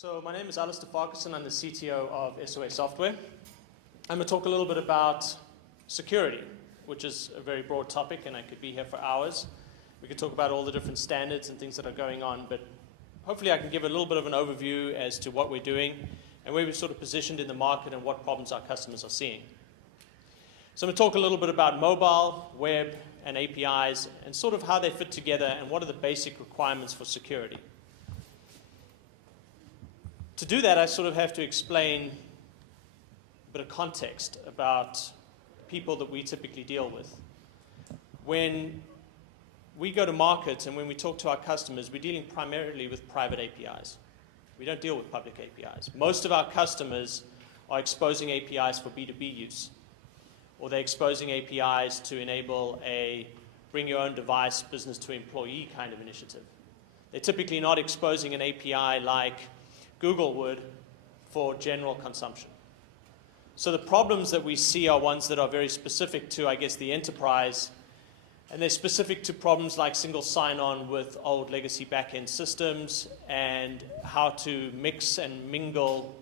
So my name is Alistair Farquharson. I'm the CTO of SOA Software. I'm going to talk a little bit about security, which is a very broad topic, and I could be here for hours. We could talk about all the different standards and things that are going on, but hopefully I can give a little bit of an overview as to what we're doing and where we're sort of positioned in the market and what problems our customers are seeing. So I'm going to talk a little bit about mobile, web, and APIs, and sort of how they fit together and what are the basic requirements for security. To do that, I sort of have to explain a bit of context about people that we typically deal with. When we go to market and when we talk to our customers, we're dealing primarily with private APIs. We don't deal with public APIs. Most of our customers are exposing APIs for B2B use, or they're exposing APIs to enable a bring your own device business to employee kind of initiative. They're typically not exposing an API like Google would for general consumption. So the problems that we see are ones that are very specific to, I guess, the enterprise, and they're specific to problems like single sign-on with old legacy back-end systems and how to mix and mingle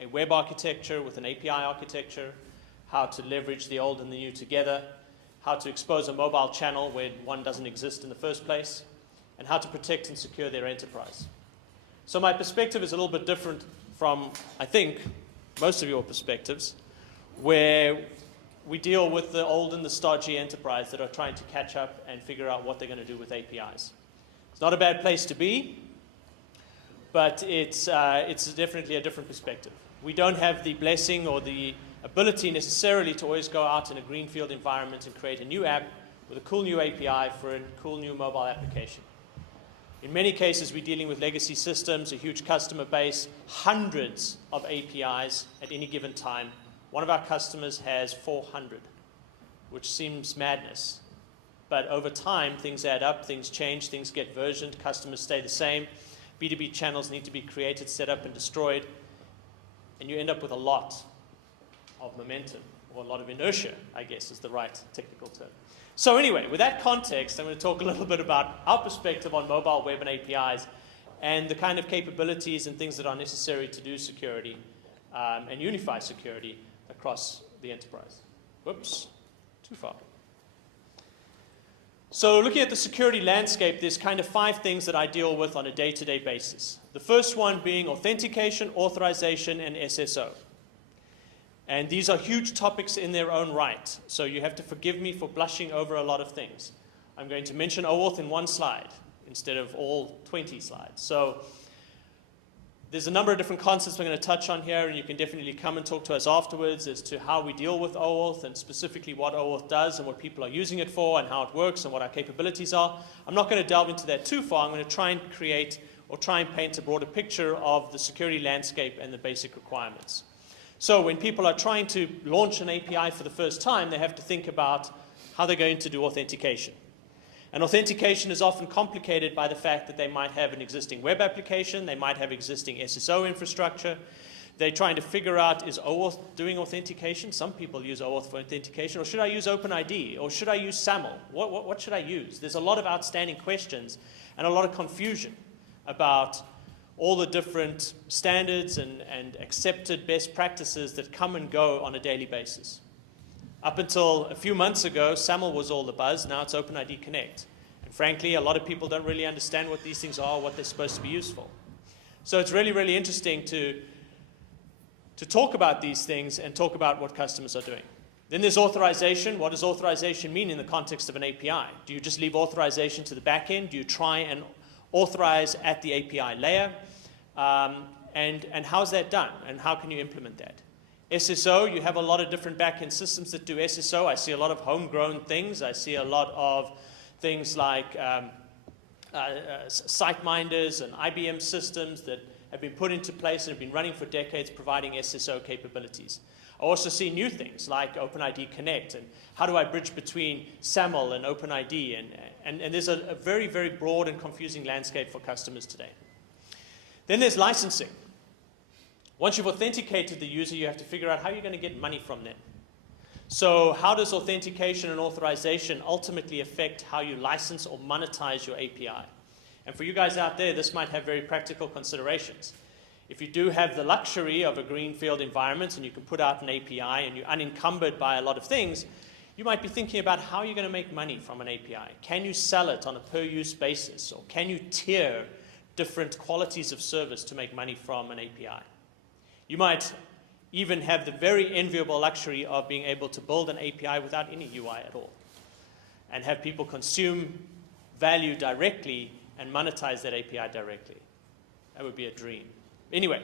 a web architecture with an API architecture, how to leverage the old and the new together, how to expose a mobile channel where one doesn't exist in the first place, and how to protect and secure their enterprise. So my perspective is a little bit different from, I think, most of your perspectives, where we deal with the old and the stodgy enterprise that are trying to catch up and figure out what they're going to do with APIs. It's not a bad place to be, but it's definitely a different perspective. We don't have the blessing or the ability necessarily to always go out in a greenfield environment and create a new app with a cool new API for a cool new mobile application. In many cases, we're dealing with legacy systems, a huge customer base, hundreds of APIs at any given time. One of our customers has 400, which seems madness. But over time, things add up, things change, things get versioned, customers stay the same. B2B channels need to be created, set up, and destroyed. And you end up with a lot of momentum, or a lot of inertia, I guess is the right technical term. So anyway, with that context, I'm going to talk a little bit about our perspective on mobile, web, and APIs, and the kind of capabilities and things that are necessary to do security and unify security across the enterprise. Whoops, too far. So looking at the security landscape, there's kind of 5 things that I deal with on a day-to-day basis. The first one being authentication, authorization, and SSO. And these are huge topics in their own right, so you have to forgive me for blushing over a lot of things. I'm going to mention OAuth in one slide instead of all 20 slides. So there's a number of different concepts we're going to touch on here, and you can definitely come and talk to us afterwards as to how we deal with OAuth and specifically what OAuth does and what people are using it for and how it works and what our capabilities are. I'm not going to delve into that too far. I'm going to try and create or try and paint a broader picture of the security landscape and the basic requirements. So when people are trying to launch an API for the first time, they have to think about how they're going to do authentication. And authentication is often complicated by the fact that they might have an existing web application, they might have existing SSO infrastructure. They're trying to figure out, is OAuth doing authentication? Some people use OAuth for authentication. Or should I use OpenID? Or should I use SAML? What should I use? There's a lot of outstanding questions and a lot of confusion about all the different standards and accepted best practices that come and go on a daily basis. Up until a few months ago, SAML was all the buzz. Now it's OpenID Connect. And frankly, a lot of people don't really understand what these things are, what they're supposed to be used for. So it's really, really interesting to talk about these things and talk about what customers are doing. Then there's authorization. What does authorization mean in the context of an API? Do you just leave authorization to the back end? Do you try and authorize at the API layer? And how's that done? And how can you implement that? SSO, you have a lot of different back-end systems that do SSO. I see a lot of homegrown things. I see a lot of things like SiteMinders and IBM systems that have been put into place and have been running for decades providing SSO capabilities. I also see new things like OpenID Connect and how do I bridge between SAML and OpenID, and there's a very, very broad and confusing landscape for customers today. Then there's licensing. Once you've authenticated the user, you have to figure out how you're going to get money from them. So how does authentication and authorization ultimately affect how you license or monetize your API? And for you guys out there, this might have very practical considerations. If you do have the luxury of a greenfield environment and you can put out an API and you're unencumbered by a lot of things, you might be thinking about how you're going to make money from an API. Can you sell it on a per-use basis, or can you tier different qualities of service to make money from an API? You might even have the very enviable luxury of being able to build an API without any UI at all and have people consume value directly and monetize that API directly. That would be a dream. Anyway,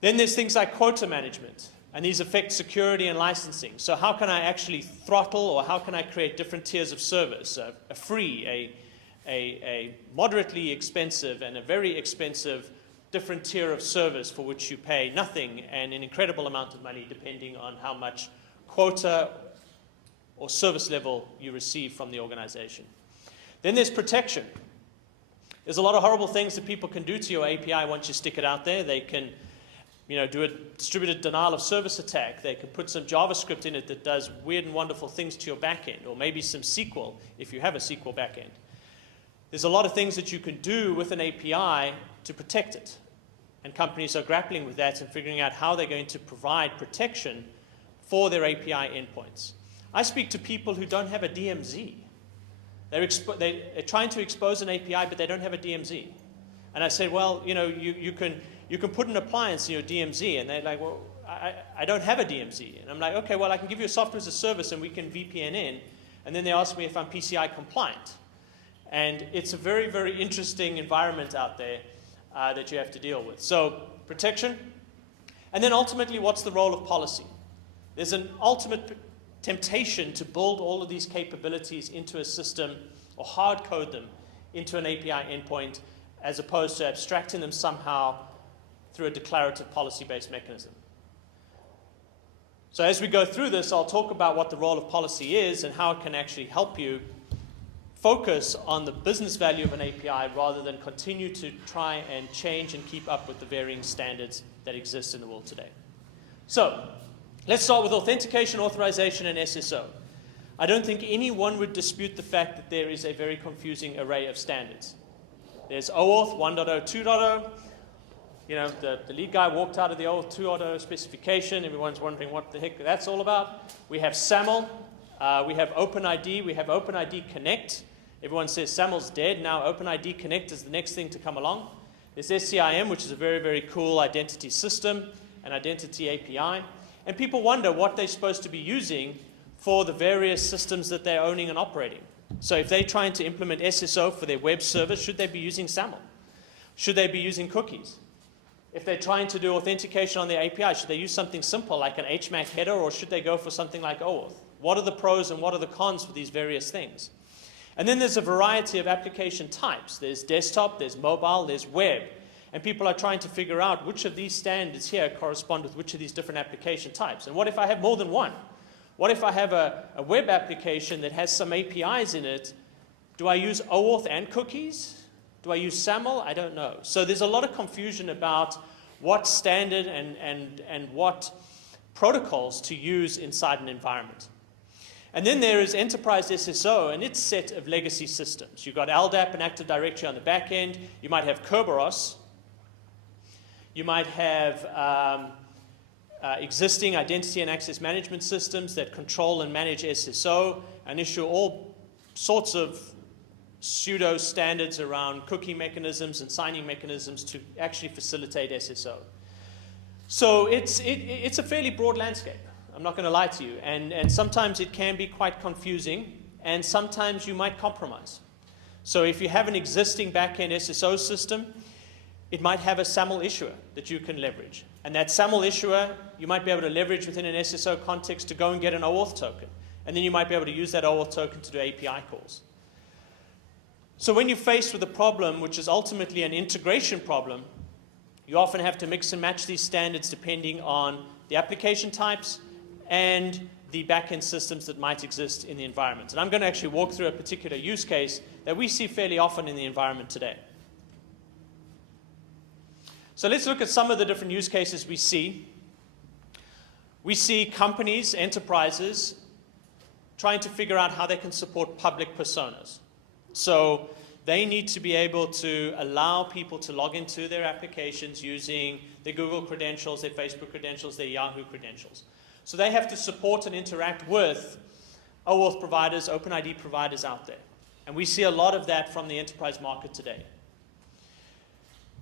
then there's things like quota management, and these affect security and licensing. So how can I actually throttle, or how can I create different tiers of service? A free, a moderately expensive, and a very expensive different tier of service for which you pay nothing and an incredible amount of money depending on how much quota or service level you receive from the organization. Then there's protection. There's a lot of horrible things that people can do to your API once you stick it out there. They can, do a distributed denial of service attack. They can put some JavaScript in it that does weird and wonderful things to your backend, or maybe some SQL if you have a SQL backend. There's a lot of things that you can do with an API to protect it. And companies are grappling with that and figuring out how they're going to provide protection for their API endpoints. I speak to people who don't have a DMZ. They're trying to expose an API, but they don't have a DMZ. And I said, well, you can put an appliance in your DMZ. And they're like, well, I don't have a DMZ. And I'm like, okay, well, I can give you a software as a service, and we can VPN in. And then they ask me if I'm PCI compliant. And it's a very, very interesting environment out there that you have to deal with. So protection. And then ultimately, what's the role of policy? There's an ultimate temptation to build all of these capabilities into a system or hard code them into an API endpoint, as opposed to abstracting them somehow through a declarative policy-based mechanism. So as we go through this, I'll talk about what the role of policy is and how it can actually help you focus on the business value of an API rather than continue to try and change and keep up with the varying standards that exist in the world today. So let's start with authentication, authorization, and SSO. I don't think anyone would dispute the fact that there is a very confusing array of standards. There's OAuth 1.0, 2.0. The lead guy walked out of the OAuth 2.0 specification. Everyone's wondering what the heck that's all about. We have SAML. We have OpenID. We have OpenID Connect. Everyone says SAML's dead. Now OpenID Connect is the next thing to come along. There's SCIM, which is a very, very cool identity system, an identity API. And people wonder what they're supposed to be using for the various systems that they're owning and operating. So if they're trying to implement SSO for their web service, should they be using SAML? Should they be using cookies? If they're trying to do authentication on their API, should they use something simple like an HMAC header, or should they go for something like OAuth? What are the pros and what are the cons for these various things? And then there's a variety of application types. There's desktop, there's mobile, there's web. And people are trying to figure out which of these standards here correspond with which of these different application types. And what if I have more than one? What if I have a web application that has some APIs in it? Do I use OAuth and cookies? Do I use SAML? I don't know. So there's a lot of confusion about what standard and what protocols to use inside an environment. And then there is Enterprise SSO and its set of legacy systems. You've got LDAP and Active Directory on the back end. You might have Kerberos. You might have existing identity and access management systems that control and manage SSO and issue all sorts of pseudo standards around cookie mechanisms and signing mechanisms to actually facilitate SSO. So it's a fairly broad landscape. I'm not going to lie to you. And sometimes it can be quite confusing, and sometimes you might compromise. So if you have an existing backend SSO system, it might have a SAML issuer that you can leverage. And that SAML issuer, you might be able to leverage within an SSO context to go and get an OAuth token. And then you might be able to use that OAuth token to do API calls. So when you're faced with a problem, which is ultimately an integration problem, you often have to mix and match these standards depending on the application types and the backend systems that might exist in the environment. And I'm going to actually walk through a particular use case that we see fairly often in the environment today. So let's look at some of the different use cases we see. We see companies, enterprises, trying to figure out how they can support public personas. So they need to be able to allow people to log into their applications using their Google credentials, their Facebook credentials, their Yahoo credentials. So they have to support and interact with OAuth providers, OpenID providers out there. And we see a lot of that from the enterprise market today.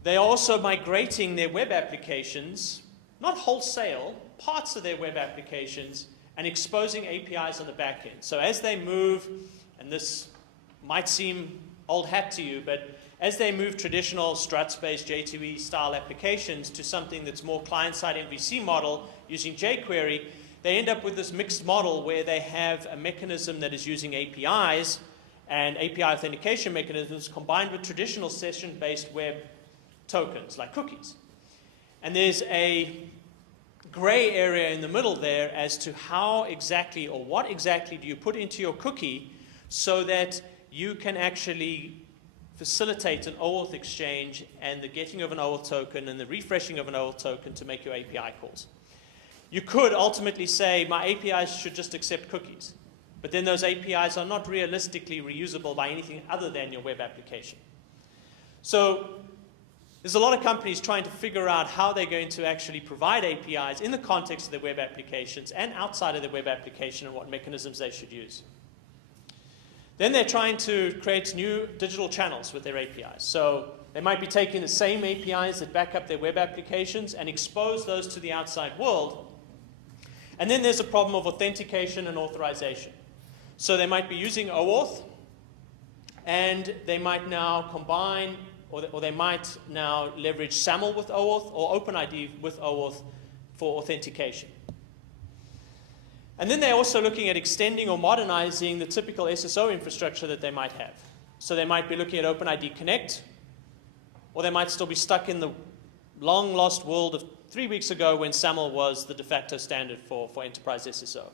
They are also migrating their web applications, not wholesale, parts of their web applications, and exposing APIs on the back end. So as they move, and this might seem old hat to you, but as they move traditional struts-based J2E style applications to something that's more client-side MVC model using jQuery, they end up with this mixed model where they have a mechanism that is using APIs and API authentication mechanisms combined with traditional session-based web tokens like cookies. And there's a gray area in the middle there as to how exactly or what exactly do you put into your cookie so that you can actually facilitate an OAuth exchange and the getting of an OAuth token and the refreshing of an OAuth token to make your API calls. You could ultimately say my APIs should just accept cookies, but then those APIs are not realistically reusable by anything other than your web application. So there's a lot of companies trying to figure out how they're going to actually provide APIs in the context of their web applications and outside of their web application and what mechanisms they should use. Then they're trying to create new digital channels with their APIs. So they might be taking the same APIs that back up their web applications and expose those to the outside world. And then there's a problem of authentication and authorization. So they might be using OAuth, and they might now combine, or they might now leverage SAML with OAuth or OpenID with OAuth for authentication. And then they're also looking at extending or modernizing the typical SSO infrastructure that they might have. So they might be looking at OpenID Connect, or they might still be stuck in the long-lost world of 3 weeks ago when SAML was the de facto standard for enterprise SSO.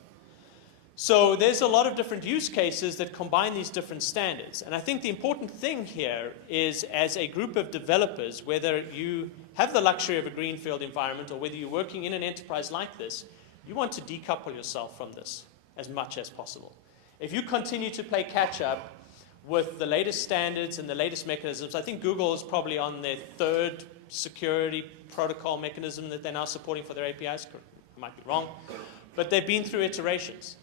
So there's a lot of different use cases that combine these different standards. And I think the important thing here is, as a group of developers, whether you have the luxury of a greenfield environment or whether you're working in an enterprise like this, you want to decouple yourself from this as much as possible. If you continue to play catch-up with the latest standards and the latest mechanisms, I think Google is probably on their third security protocol mechanism that they're now supporting for their APIs. I might be wrong. But they've been through iterations.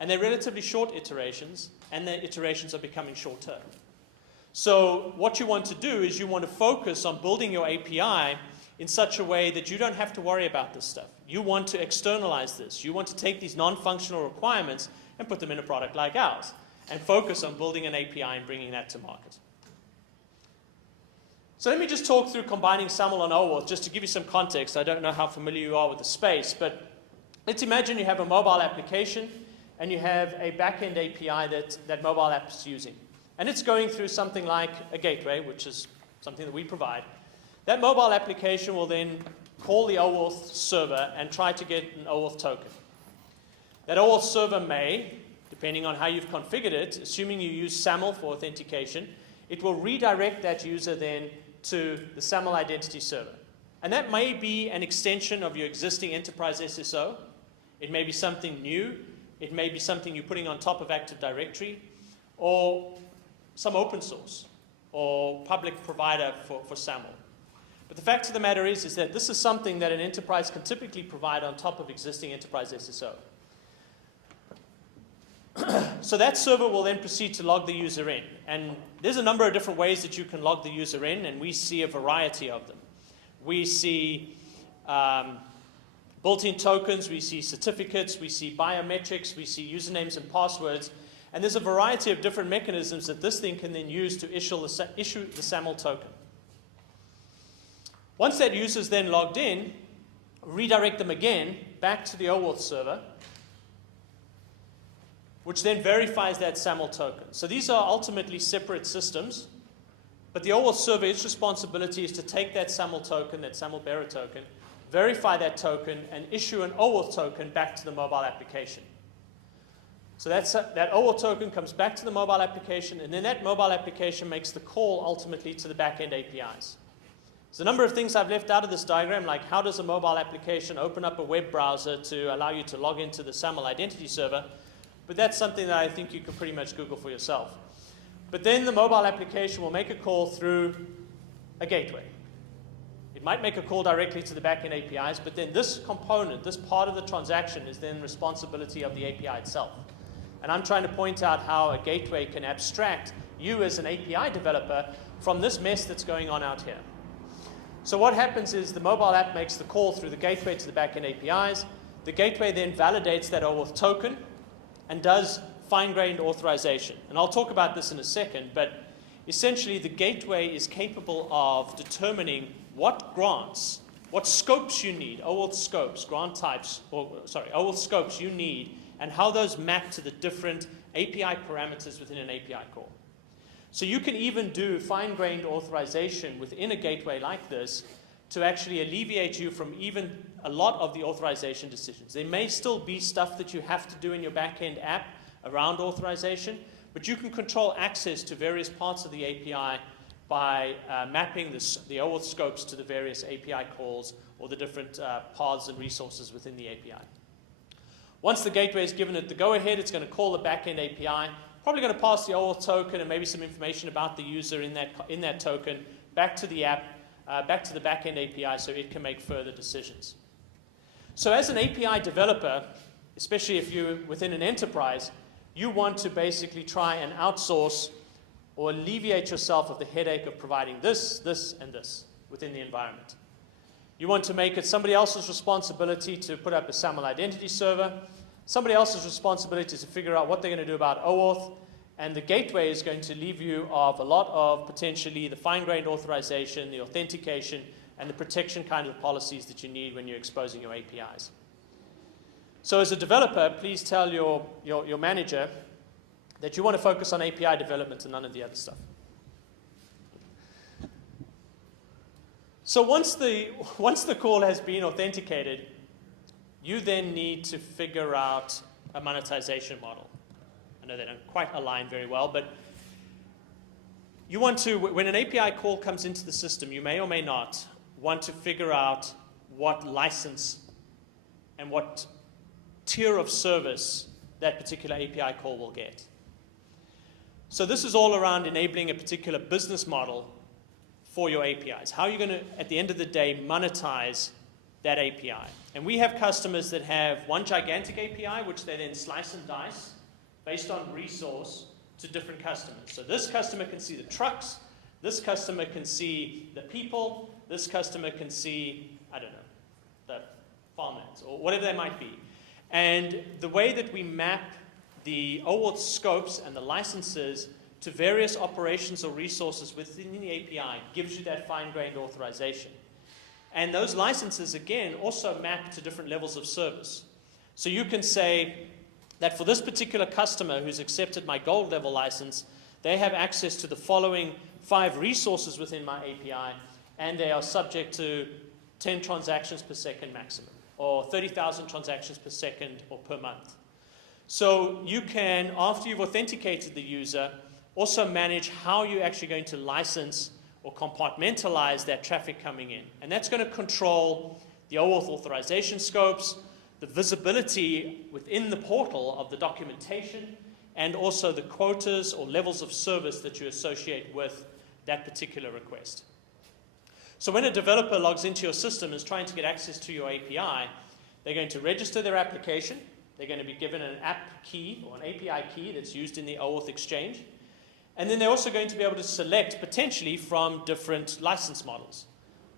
And they're relatively short iterations, and their iterations are becoming short-term. So what you want to do is you want to focus on building your API in such a way that you don't have to worry about this stuff. You want to externalize this. You want to take these non-functional requirements and put them in a product like ours and focus on building an API and bringing that to market. So let me just talk through combining SAML and OAuth just to give you some context. I don't know how familiar you are with the space, but let's imagine you have a mobile application and you have a back-end API that mobile app is using. And it's going through something like a gateway, which is something that we provide. That mobile application will then call the OAuth server and try to get an OAuth token. That OAuth server may, depending on how you've configured it, assuming you use SAML for authentication, it will redirect that user then to the SAML identity server. And that may be an extension of your existing enterprise SSO. It may be something new. It may be something you're putting on top of Active Directory, or some open source or public provider for SAML. But the fact of the matter is that this is something that an enterprise can typically provide on top of existing enterprise SSO. So that server will then proceed to log the user in. And there's a number of different ways that you can log the user in, and we see a variety of them. We see built-in tokens, we see certificates, we see biometrics, we see usernames and passwords, and there's a variety of different mechanisms that this thing can then use to issue the SAML token. Once that user is then logged in, redirect them again back to the OAuth server, which then verifies that SAML token. So these are ultimately separate systems, but the OAuth server, its responsibility is to take that SAML token, that SAML bearer token, verify that token, and issue an OAuth token back to the mobile application. So that OAuth token comes back to the mobile application, and then that mobile application makes the call ultimately to the back-end APIs. There's a number of things I've left out of this diagram, like how does a mobile application open up a web browser to allow you to log into the SAML identity server, but that's something that I think you can pretty much Google for yourself. But then the mobile application will make a call through a gateway. It might make a call directly to the backend APIs, but then this component, this part of the transaction, is then responsibility of the API itself. And I'm trying to point out how a gateway can abstract you as an API developer from this mess that's going on out here. So what happens is the mobile app makes the call through the gateway to the backend APIs. The gateway then validates that OAuth token and does fine-grained authorization. And I'll talk about this in a second, but essentially the gateway is capable of determining what grants, what scopes you need, OAuth scopes, grant types, OAuth scopes you need, and how those map to the different API parameters within an API call. So you can even do fine-grained authorization within a gateway like this to actually alleviate you from even a lot of the authorization decisions. There may still be stuff that you have to do in your back-end app around authorization, but you can control access to various parts of the API by mapping the OAuth scopes to the various API calls or the different paths and resources within the API. Once the gateway is given it the go-ahead, it's going to call the backend API, probably going to pass the OAuth token and maybe some information about the user in that token back to the app, back to the backend API so it can make further decisions. So as an API developer, especially if you're within an enterprise, you want to basically try and outsource or alleviate yourself of the headache of providing this, this, and this within the environment. You want to make it somebody else's responsibility to put up a SAML identity server, somebody else's responsibility to figure out what they're going to do about OAuth, and the gateway is going to leave you of a lot of potentially the fine-grained authorization, the authentication, and the protection kind of policies that you need when you're exposing your APIs. So as a developer, please tell your manager that you want to focus on API development and none of the other stuff. So once the call has been authenticated, you then need to figure out a monetization model. I know they don't quite align very well, but you want to, when an API call comes into the system, you may or may not want to figure out what license and what tier of service that particular API call will get. So this is all around enabling a particular business model for your APIs. How are you going to, at the end of the day, monetize that API? And we have customers that have one gigantic API, which they then slice and dice based on resource to different customers. So this customer can see the trucks, this customer can see the people, this customer can see, I don't know, the farmlands, or whatever they might be. And the way that we map the OAuth scopes and the licenses to various operations or resources within the API gives you that fine-grained authorization. And those licenses, again, also map to different levels of service. So you can say that for this particular customer who's accepted my gold level license, they have access to the following 5 resources within my API, and they are subject to 10 transactions per second maximum, or 30,000 transactions per second or per month. So you can, after you've authenticated the user, also manage how you're actually going to license or compartmentalize that traffic coming in. And that's going to control the OAuth authorization scopes, the visibility within the portal of the documentation, and also the quotas or levels of service that you associate with that particular request. So when a developer logs into your system and is trying to get access to your API, they're going to register their application. They're going to be given an app key or an API key that's used in the OAuth exchange. And then they're also going to be able to select potentially from different license models.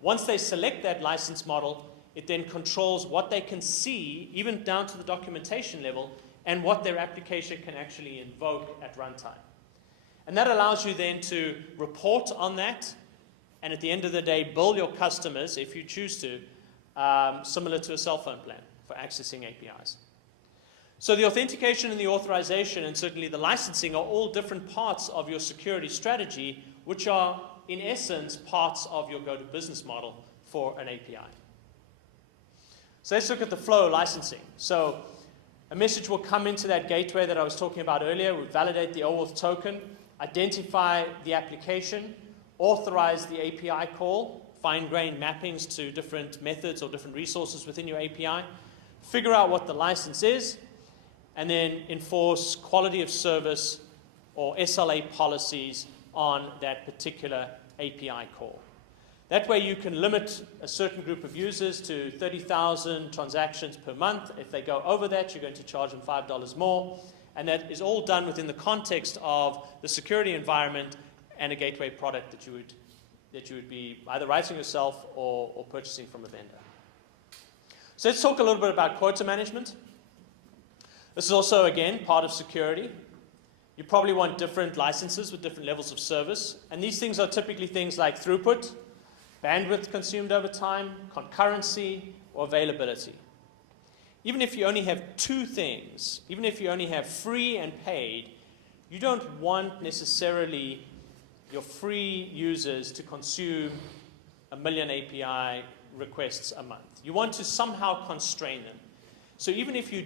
Once they select that license model, it then controls what they can see, even down to the documentation level, and what their application can actually invoke at runtime. And that allows you then to report on that, and at the end of the day, bill your customers, if you choose to, similar to a cell phone plan for accessing APIs. So the authentication and the authorization, and certainly the licensing, are all different parts of your security strategy, which are, in essence, parts of your go-to-business model for an API. So let's look at the flow of licensing. So a message will come into that gateway that I was talking about earlier. We'll validate the OAuth token, identify the application, authorize the API call, fine-grained mappings to different methods or different resources within your API, figure out what the license is, and then enforce quality of service or SLA policies on that particular API call. That way you can limit a certain group of users to 30,000 transactions per month. If they go over that, you're going to charge them $5 more. And that is all done within the context of the security environment and a gateway product that you would be either writing yourself or purchasing from a vendor. So let's talk a little bit about quota management. This is also, again, part of security. You probably want different licenses with different levels of service. And these things are typically things like throughput, bandwidth consumed over time, concurrency, or availability. Even if you only have two things, even if you only have free and paid, you don't want necessarily your free users to consume 1 million API requests a month. You want to somehow constrain them. So even if you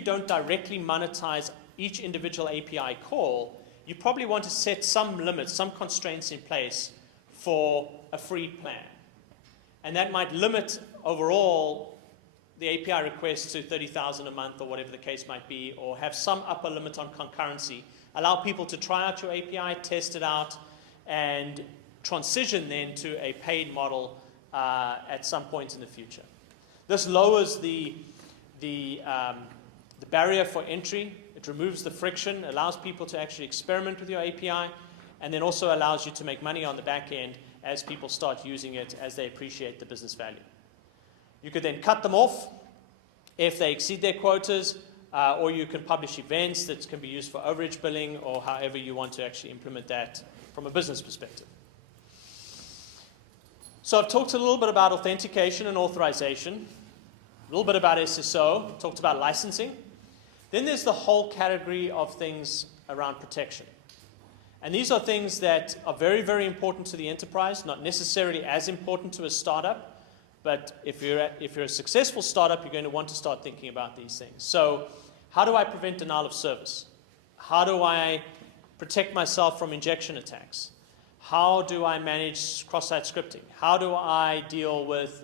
don't directly monetize each individual API call, you probably want to set some limits, some constraints in place for a free plan. And that might limit overall the API requests to 30,000 a month or whatever the case might be, or have some upper limit on concurrency. Allow people to try out your API, test it out, and transition then to a paid model at some point in the future. This lowers the barrier for entry. It removes the friction, allows people to actually experiment with your API, and then also allows you to make money on the back end as people start using it, as they appreciate the business value. You could then cut them off if they exceed their quotas, or you can publish events that can be used for overage billing, or however you want to actually implement that from a business perspective. So I've talked a little bit about authentication and authorization, a little bit about SSO, talked about licensing. Then there's the whole category of things around protection. And these are things that are very, very important to the enterprise, not necessarily as important to a startup. But if you're a successful startup, you're going to want to start thinking about these things. So how do I prevent denial of service? How do I protect myself from injection attacks? How do I manage cross-site scripting? How do I deal with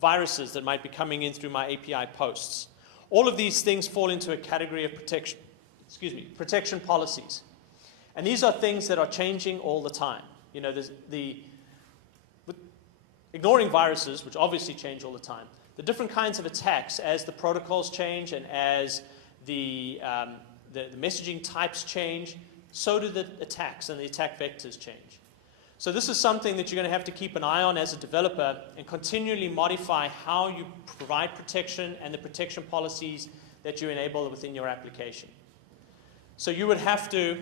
viruses that might be coming in through my API posts? All of these things fall into a category of protection policies. And these are things that are changing all the time. You know, ignoring viruses, which obviously change all the time, the different kinds of attacks as the protocols change and as the messaging types change, so do the attacks and the attack vectors change. So this is something that you're going to have to keep an eye on as a developer and continually modify how you provide protection and the protection policies that you enable within your application. So you would have to,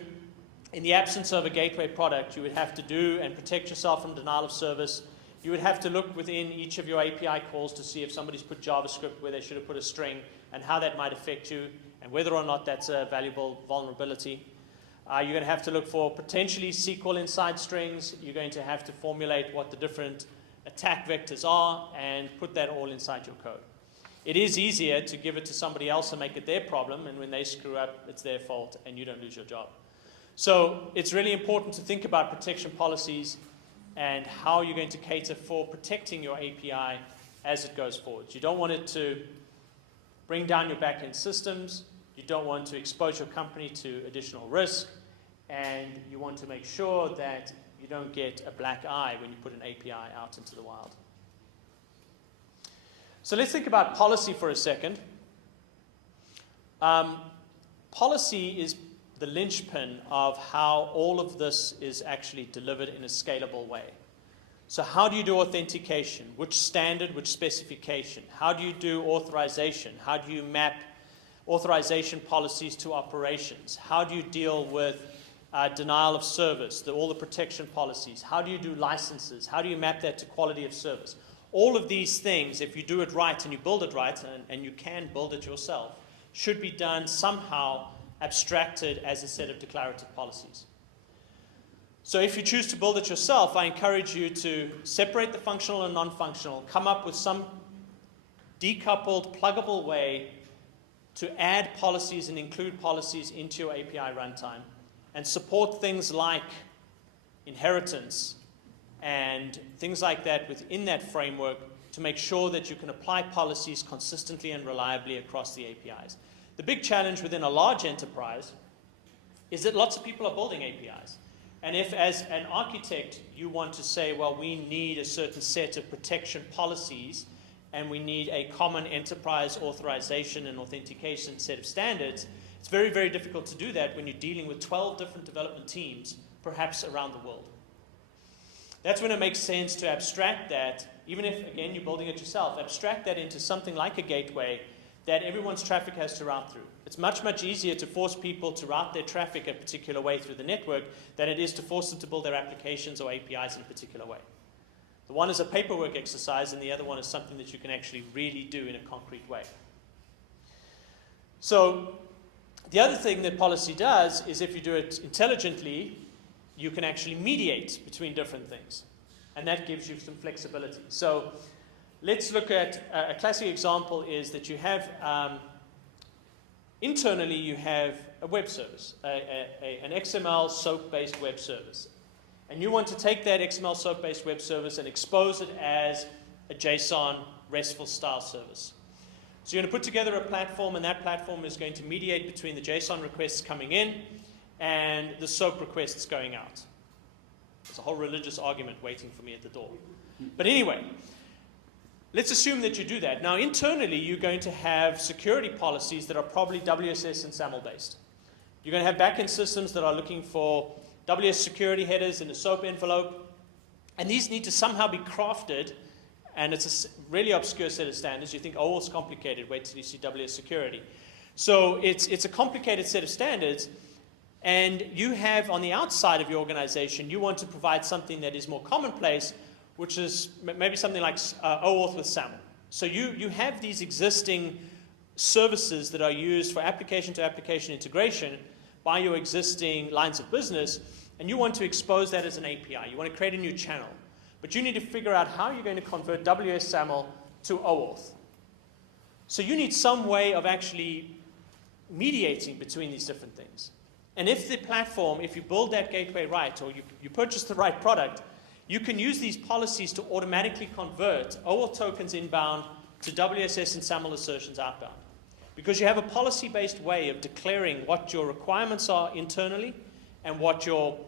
in the absence of a gateway product, you would have to do and protect yourself from denial of service. You would have to look within each of your API calls to see if somebody's put JavaScript where they should have put a string and how that might affect you and whether or not that's a valuable vulnerability. You're going to have to look for potentially SQL inside strings. You're going to have to formulate what the different attack vectors are and put that all inside your code. It is easier to give it to somebody else and make it their problem, and when they screw up, it's their fault and you don't lose your job. So it's really important to think about protection policies and how you're going to cater for protecting your API as it goes forward. You don't want it to bring down your back-end systems. You don't want to expose your company to additional risk. And you want to make sure that you don't get a black eye when you put an API out into the wild. So let's think about policy for a second. Policy is the linchpin of how all of this is actually delivered in a scalable way. So how do you do authentication? Which standard, which specification? How do you do authorization? How do you map authorization policies to operations? How do you deal with denial of service, all the protection policies? How do you do licenses? How do you map that to quality of service? All of these things, if you do it right and you build it right, and you can build it yourself, should be done somehow abstracted as a set of declarative policies. So if you choose to build it yourself, I encourage you to separate the functional and non-functional, come up with some decoupled, pluggable way to add policies and include policies into your API runtime, and support things like inheritance and things like that within that framework to make sure that you can apply policies consistently and reliably across the APIs. The big challenge within a large enterprise is that lots of people are building APIs. And if, as an architect, you want to say, well, we need a certain set of protection policies, and we need a common enterprise authorization and authentication set of standards, it's very, very difficult to do that when you're dealing with 12 different development teams, perhaps around the world. That's when it makes sense to abstract that, even if, again, you're building it yourself, abstract that into something like a gateway that everyone's traffic has to route through. It's much, much easier to force people to route their traffic a particular way through the network than it is to force them to build their applications or APIs in a particular way. The one is a paperwork exercise, and the other one is something that you can actually really do in a concrete way. So the other thing that policy does is if you do it intelligently, you can actually mediate between different things. And that gives you some flexibility. So let's look at a classic example is that you have, internally you have a web service, an XML SOAP-based web service. And you want to take that XML SOAP-based web service and expose it as a JSON RESTful style service. So you're going to put together a platform, and that platform is going to mediate between the JSON requests coming in and the SOAP requests going out. There's a whole religious argument waiting for me at the door. But anyway, let's assume that you do that. Now, internally, you're going to have security policies that are probably WSS and SAML based. You're going to have backend systems that are looking for WS security headers in a SOAP envelope. And these need to somehow be crafted. And it's a really obscure set of standards. You think, oh, it's complicated. Wait till you see WS security. So it's a complicated set of standards. And you have, on the outside of your organization, you want to provide something that is more commonplace, which is maybe something like OAuth with SAML. So you have these existing services that are used for application-to-application integration by your existing lines of business, and you want to expose that as an API. You want to create a new channel. But you need to figure out how you're going to convert WS SAML to OAuth. So you need some way of actually mediating between these different things. And if the platform, if you build that gateway right, or you purchase the right product, you can use these policies to automatically convert OAuth tokens inbound to WSS and SAML assertions outbound. Because you have a policy-based way of declaring what your requirements are internally and what your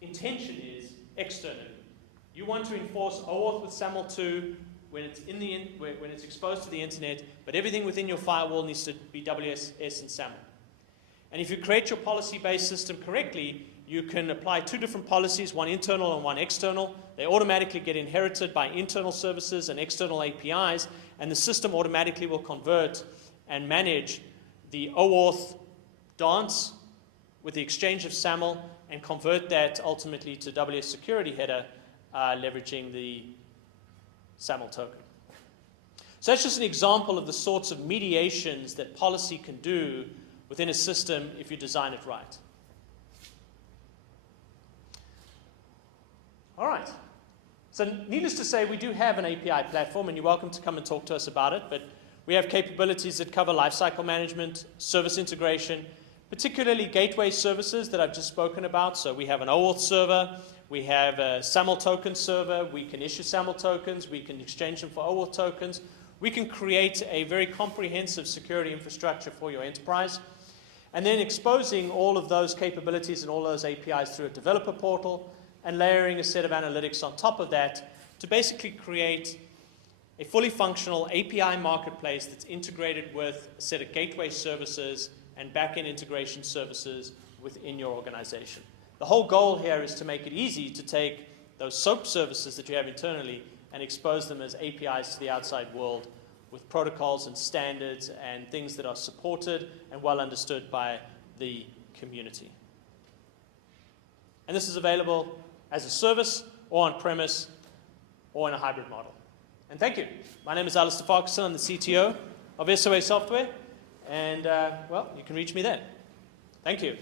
intention is externally. You want to enforce OAuth with SAML 2 when it's exposed to the internet, but everything within your firewall needs to be WSS and SAML. And if you create your policy-based system correctly, you can apply two different policies, one internal and one external. They automatically get inherited by internal services and external APIs, and the system automatically will convert and manage the OAuth dance with the exchange of SAML and convert that ultimately to WS security header, leveraging the SAML token. So that's just an example of the sorts of mediations that policy can do within a system if you design it right. All right. So needless to say, we do have an API platform, and you're welcome to come and talk to us about it, but we have capabilities that cover lifecycle management, service integration, particularly gateway services that I've just spoken about. So we have an OAuth server, we have a SAML token server, we can issue SAML tokens, we can exchange them for OAuth tokens. We can create a very comprehensive security infrastructure for your enterprise. And then exposing all of those capabilities and all those APIs through a developer portal and layering a set of analytics on top of that to basically create a fully functional API marketplace that's integrated with a set of gateway services and back-end integration services within your organization. The whole goal here is to make it easy to take those SOAP services that you have internally and expose them as APIs to the outside world with protocols and standards and things that are supported and well understood by the community. And this is available as a service or on-premise or in a hybrid model. And thank you. My name is Alistair Farquharson. I'm the CTO of SOA Software. And, well, you can reach me then. Thank you.